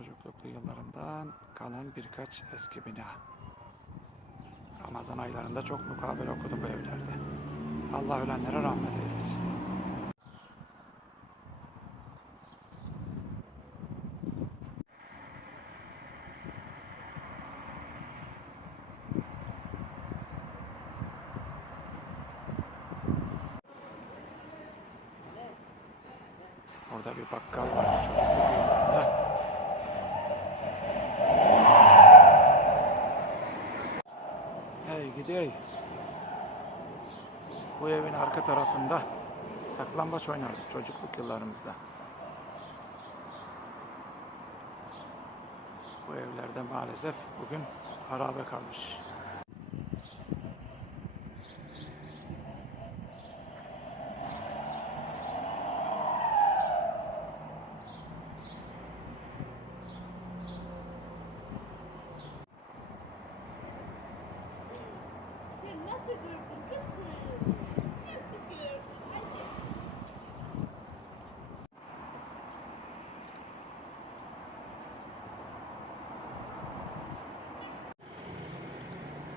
Çocukluk yıllarından kalan birkaç eski bina. Ramazan aylarında çok mukabele okudum bu evlerde. Allah ölenlere rahmet eylesin. Orada bir bakkal var çocukluk Hey gidey. Bu evin arka tarafında saklambaç oynardık çocukluk yıllarımızda. Bu evlerde maalesef bugün harabe kalmış.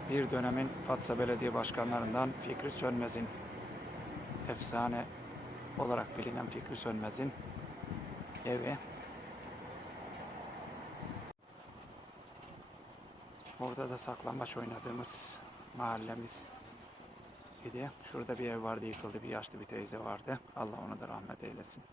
Bir dönemin Fatsa Belediye Başkanlarından Fikri Sönmez'in efsane olarak bilinen Fikri Sönmez'in evi. Orada da saklambaç oynadığımız mahallemiz idi. Şurada bir ev vardı yıkıldı. Bir yaşlı bir teyze vardı. Allah ona da rahmet eylesin.